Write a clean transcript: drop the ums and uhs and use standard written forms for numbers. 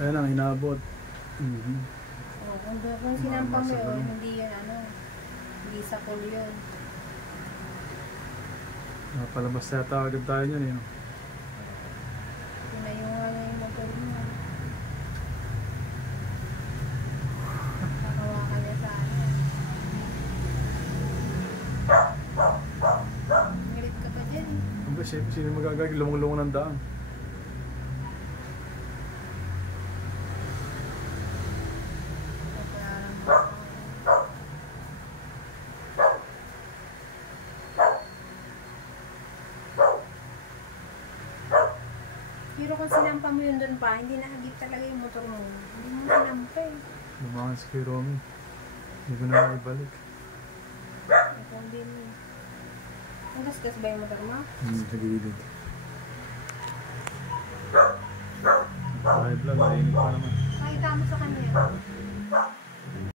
Ayan ang inabot. Oh, kung sinampang mo yun, hindi yan hindi sa pool yun. Napalabas yata agad tayo niyan eh. Pinayungan na yung motor mo. Nakawakan niya sa Galit ka pa dyan eh. Ang ba, sino magagag, lumang-lungan ng daan. Pero kung sinampa mo yun doon pa, hindi nakagip talaga yung motor mo. Hindi mo sinampa eh. Lumangan si Kuya Romy. Hindi ko na ibalik. Ito din eh. Ang gasgas ba yung motor mo? Sa gilid. Kahit lang, mainit pa naman. Makita mo sa kanya.